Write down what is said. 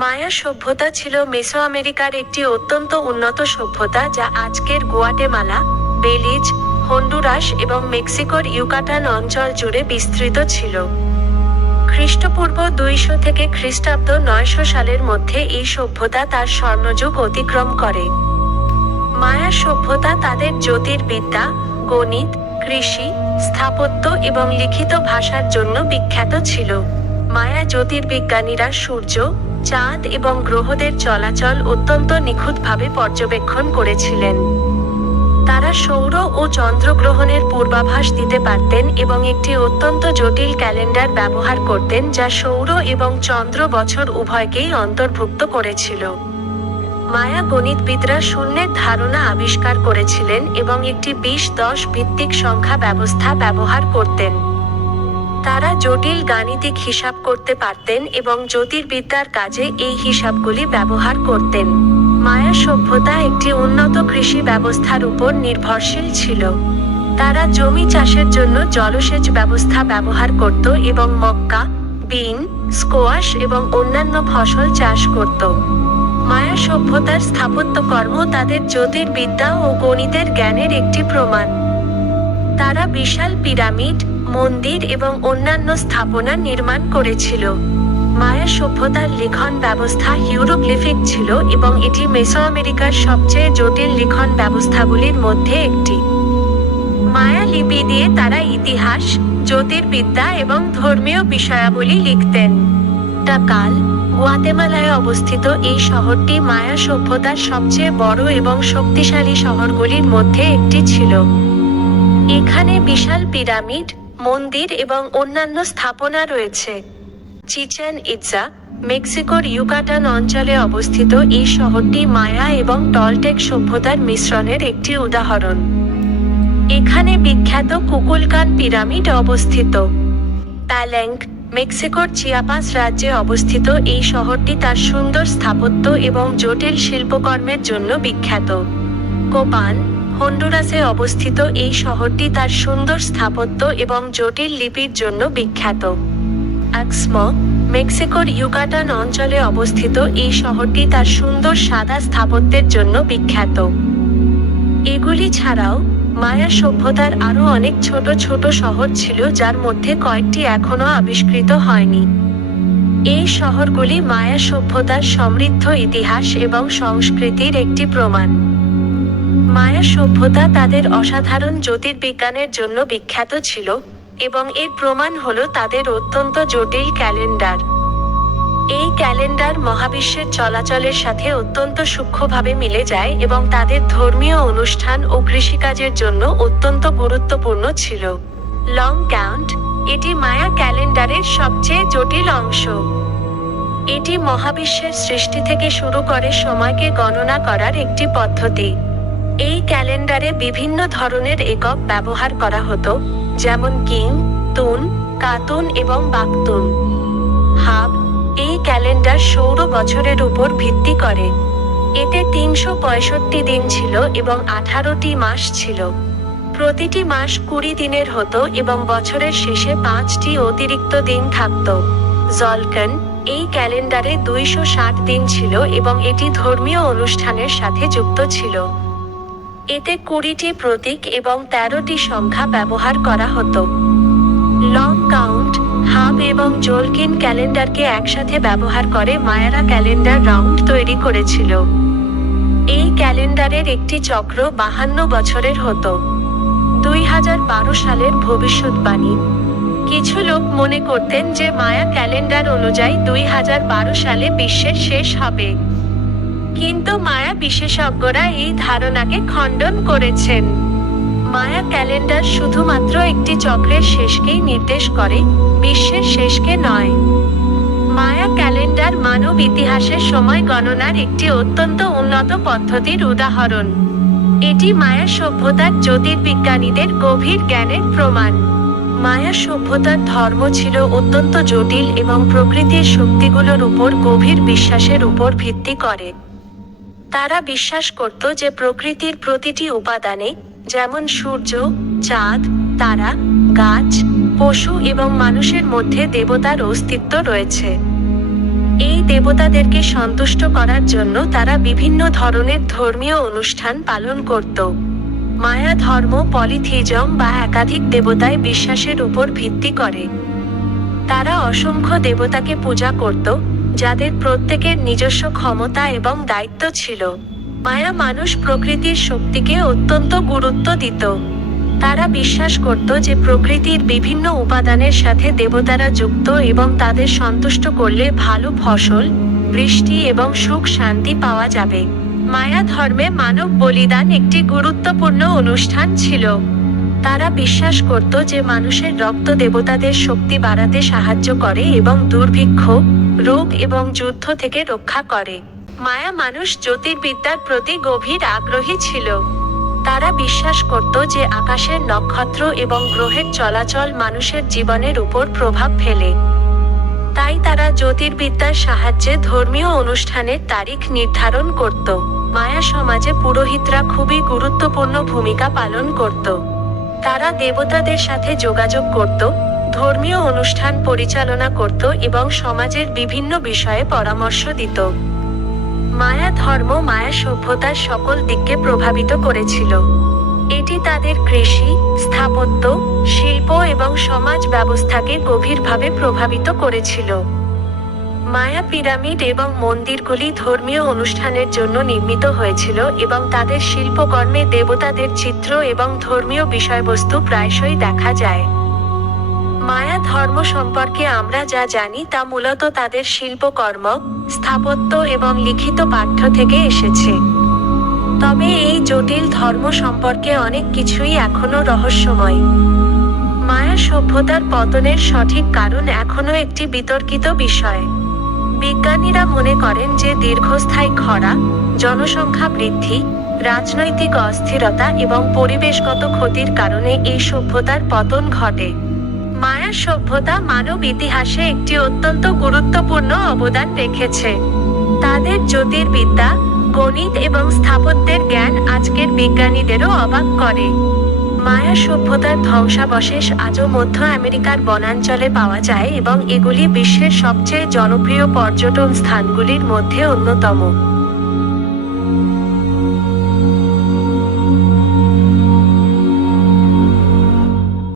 মায়া সভ্যতা ছিল মেসো আমেরিকার একটি অত্যন্ত উন্নত সভ্যতা যা আজকের গুয়াটেমালা, বেলিজ, হন্ডুরাস এবং মেক্সিকোর ইউকাটান অঞ্চল জুড়ে বিস্তৃত ছিল। খ্রিস্টপূর্ব দুইশো থেকে খ্রিস্টাব্দ নয়শো সালের মধ্যে এই সভ্যতা তার স্বর্ণযুগ অতিক্রম করে। মায়া সভ্যতা তাদের জ্যোতির্বিদ্যা, গণিত, কৃষি, স্থাপত্য এবং লিখিত ভাষার জন্য বিখ্যাত ছিল। মায়া জ্যোতির্বিজ্ঞানীরা সূর্য, চাঁদ এবং গ্রহদের চলাচল অত্যন্ত নিখুঁতভাবে পর্যবেক্ষণ করেছিলেন। তারা সৌর ও চন্দ্রগ্রহণের পূর্বাভাস দিতে পারতেন এবং একটি অত্যন্ত জটিল ক্যালেন্ডার ব্যবহার করতেন যা সৌর এবং চন্দ্র বছর উভয়কেই অন্তর্ভুক্ত করেছিল। মায়া গণিতবিদরা শূন্যের ধারণা আবিষ্কার করেছিলেন এবং একটি বিশ দশ ভিত্তিক সংখ্যা ব্যবস্থা ব্যবহার করতেন। তারা জটিল গাণিতিক হিসাব করতে পারতেন এবং জ্যোতির্বিদ্যার কাজে এই হিসাবগুলি ব্যবহার করতেন। মায়া সভ্যতা একটি উন্নত কৃষি ব্যবস্থার উপর নির্ভরশীল ছিল। তারা জমি চাষের জন্য জলসেচ ব্যবস্থা ব্যবহার করত এবং মক্কা, বিন, স্কোয়াশ এবং অন্যান্য ফসল চাষ করত। মায়া সভ্যতার স্থাপত্যকর্ম তাদের জ্যোতির্বিদ্যা ও গণিতের জ্ঞানের একটি প্রমাণ। তারা বিশাল পিরামিড মন্দির এবং অন্যান্য স্থাপনা নির্মাণ করেছিল। মায়া সভ্যতার লিখন ব্যবস্থা হিউরোগ্লিফিক ছিল এবং এটি মেসো আমেরিকার সবচেয়ে জটিল লিখন ব্যবস্থাগুলির মধ্যে একটি। মায়া লিপি দিয়ে তারা ইতিহাস, জ্যোতির্বিদ্যা এবং ধর্মীয় বিষয়াবলী লিখতেন। টাকাল গুয়াতেমালায় অবস্থিত এই শহরটি মায়া সভ্যতার সবচেয়ে বড় এবং শক্তিশালী শহরগুলির মধ্যে একটি ছিল। এখানে বিশাল পিরামিড মন্দির এবং অন্যান্য স্থাপনা রয়েছে। চিচেন ইৎজা, মেক্সিকোর ইউকাটান অঞ্চলে অবস্থিত এই শহরটি মায়া এবং টলটেক সভ্যতার মিশ্রণের একটি উদাহরণ। এখানে বিখ্যাত কুকুলকান পিরামিড অবস্থিত। প্যালেঙ্ক মেক্সিকোর চিয়াপাস রাজ্যে অবস্থিত এই শহরটি তার সুন্দর স্থাপত্য এবং জটিল শিল্পকর্মের জন্য বিখ্যাত। কোপান হন্ডুরাসে অবস্থিত এই শহরটি তার সুন্দর স্থাপত্য এবং জটিল লিপির জন্য বিখ্যাত। অ্যাক্সম মেক্সিকোর ইউকাটান অঞ্চলে অবস্থিত এই শহরটি তার সুন্দর সাদা স্থাপত্যের জন্য বিখ্যাত। এগুলি ছাড়াও, মায়া সভ্যতার আরও অনেক ছোট ছোট শহর ছিল যার মধ্যে কয়েকটি এখনও আবিষ্কৃত হয়নি। এই শহরগুলি মায়া সভ্যতার সমৃদ্ধ ইতিহাস এবং সংস্কৃতির একটি প্রমাণ। মায়া সভ্যতা তাদের অসাধারণ জ্যোতির্বিজ্ঞানের জন্য বিখ্যাত ছিল এবং এর প্রমাণ হলো তাদের অত্যন্ত জটিল ক্যালেন্ডার। এই ক্যালেন্ডার মহাবিশ্বের চলাচলের সাথে অত্যন্ত সূক্ষ্মভাবে মিলে যায় এবং তাদের ধর্মীয় অনুষ্ঠান ও কৃষিকাজের জন্য অত্যন্ত গুরুত্বপূর্ণ ছিল। লং কাউন্ট এটি মায়া ক্যালেন্ডারের সবচেয়ে জটিল অংশ। এটি মহাবিশ্বের সৃষ্টি থেকে শুরু করে সময়কে গণনা করার একটি পদ্ধতি। এই ক্যালেন্ডারে বিভিন্ন ধরনের একক ব্যবহার করা হতো, যেমন কিং তুন, কাতুন এবং বাকতুন। হাব এই ক্যালেন্ডার সৌর বছরের উপর ভিত্তি করে। এতে তিনশো পঁয়ষট্টি দিন ছিল এবং আঠারোটি মাস ছিল। প্রতিটি মাস কুড়ি দিনের হতো এবং বছরের শেষে পাঁচটি অতিরিক্ত দিন থাকত। জলকান এই ক্যালেন্ডারে দুইশো ষাট দিন ছিল এবং এটি ধর্মীয় অনুষ্ঠানের সাথে যুক্ত ছিল। এতে কুড়িটি প্রতীক এবং তেরোটি সংখ্যা ব্যবহার করা হতো। লং কাউন্ট হাব এবং জোলকিন ক্যালেন্ডারকে একসাথে ব্যবহার করে মায়ারা ক্যালেন্ডার রাউন্ড তৈরি করেছিল। এই ক্যালেন্ডারের একটি চক্র বাহান্ন বছরের হতো। দুই হাজার বারো সালের ভবিষ্যৎবাণী। কিছু লোক মনে করতেন যে মায়া ক্যালেন্ডার অনুযায়ী দুই হাজার বারো সালে বিশ্বের শেষ হবে। কিন্তু মায়া বিশেষজ্ঞরা এই ধারণাকে খণ্ডন করেছেন। মায়া ক্যালেন্ডার শুধুমাত্র একটি চক্রের শেষকেই নির্দেশ করে, বিশ্বের শেষকে নয়। মায়া ক্যালেন্ডার মানব ইতিহাসের সময় গণনার একটি অত্যন্ত উন্নত পদ্ধতির উদাহরণ। এটি মায়া সভ্যতার জ্যোতির্বিজ্ঞানীদের গভীর জ্ঞানের প্রমাণ। মায়া সভ্যতার ধর্ম ছিল অত্যন্ত জটিল এবং প্রকৃতির শক্তিগুলোর উপর গভীর বিশ্বাসের উপর ভিত্তি করে। তারা বিশ্বাস করত যে প্রকৃতির প্রতিটি উপাদানে যেমন সূর্য, চাঁদ, তারা, গাছ, পশু এবং মানুষের মধ্যে দেবতার অস্তিত্ব রয়েছে। এই দেবতাদেরকে সন্তুষ্ট করার জন্য তারা বিভিন্ন ধরনের ধর্মীয় অনুষ্ঠান পালন করত। মায়া ধর্ম, পলিথিজম বা একাধিক দেবতায় বিশ্বাসের উপর ভিত্তি করে। তারা অসংখ্য দেবতাকে পূজা করত যাদের প্রত্যেকের নিজস্ব ক্ষমতা এবং দায়িত্ব ছিল। মায়া মানুষ প্রকৃতির শক্তিকে অত্যন্ত গুরুত্ব দিত। তারা বিশ্বাস করত যে প্রকৃতির বিভিন্ন উপাদানের সাথে দেবতারা যুক্ত এবং তাদের সন্তুষ্ট করলে ভালো ফসল, বৃষ্টি এবং সুখ শান্তি পাওয়া যাবে। মায়া ধর্মে মানব বলিদান একটি গুরুত্বপূর্ণ অনুষ্ঠান ছিল। তারা বিশ্বাস করত যে মানুষের রক্ত দেবতাদের শক্তি বাড়াতে সাহায্য করে এবং দুর্ভিক্ষ রোগ এবং যুদ্ধ থেকে রক্ষা করে। মায়া মানুষ জ্যোতির্বিদ্যার প্রতি গভীর আগ্রহী ছিল। তারা বিশ্বাস করত যে আকাশের নক্ষত্র এবং গ্রহের চলাচল মানুষের জীবনের উপর প্রভাব ফেলে। তাই তারা জ্যোতির্বিদ্যার সাহায্যে ধর্মীয় অনুষ্ঠানের তারিখ নির্ধারণ করত। মায়া সমাজে পুরোহিতরা খুবই গুরুত্বপূর্ণ ভূমিকা পালন করত। তারা দেবতাদের সাথে যোগাযোগ করত। ধর্মীয় অনুষ্ঠান পরিচালনা করত এবং সমাজের বিভিন্ন বিষয়ে পরামর্শ দিত। মায়া ধর্ম, মায়া সভ্যতার সকল দিককে প্রভাবিত করেছিল। এটি তাদের কৃষি, স্থাপত্য, শিল্প এবং সমাজ ব্যবস্থাকে গভীরভাবে প্রভাবিত করেছিল। মায়া পিরামিড এবং মন্দিরগুলি ধর্মীয় অনুষ্ঠানের জন্য নির্মিত হয়েছিল এবং তাদের শিল্পকর্মে দেবতাদের চিত্র এবং ধর্মীয় বিষয়বস্তু প্রায়শই দেখা যায়। মায়া ধর্ম সম্পর্কে আমরা যা জানি তা মূলত তাদের শিল্পকর্ম, স্থাপত্য এবং লিখিত পাঠ্য থেকে এসেছে। তবে এই জটিল ধর্ম সম্পর্কে অনেক কিছুই এখনও রহস্যময়। মায়া সভ্যতার পতনের সঠিক কারণ এখনও একটি বিতর্কিত বিষয়। বিজ্ঞানীরা মনে করেন যে দীর্ঘস্থায়ী খরা, জনসংখ্যা বৃদ্ধি, রাজনৈতিক অস্থিরতা এবং পরিবেশগত ক্ষতির কারণে এই সভ্যতার পতন ঘটে। মায়া সভ্যতা মানব ইতিহাসে একটি অত্যন্ত গুরুত্বপূর্ণ অবদান রেখেছে। তাদের জ্যোতির্বিদ্যা, গণিত এবং স্থাপত্যের জ্ঞান আজকের বিজ্ঞানীদেরও অবাক করে। মায়া সভ্যতার ধ্বংসাবশেষ আজও মধ্য আমেরিকার বনাঞ্চলে পাওয়া যায় এবং এগুলি বিশ্বের সবচেয়ে জনপ্রিয় পর্যটন স্থানগুলির মধ্যে অন্যতম।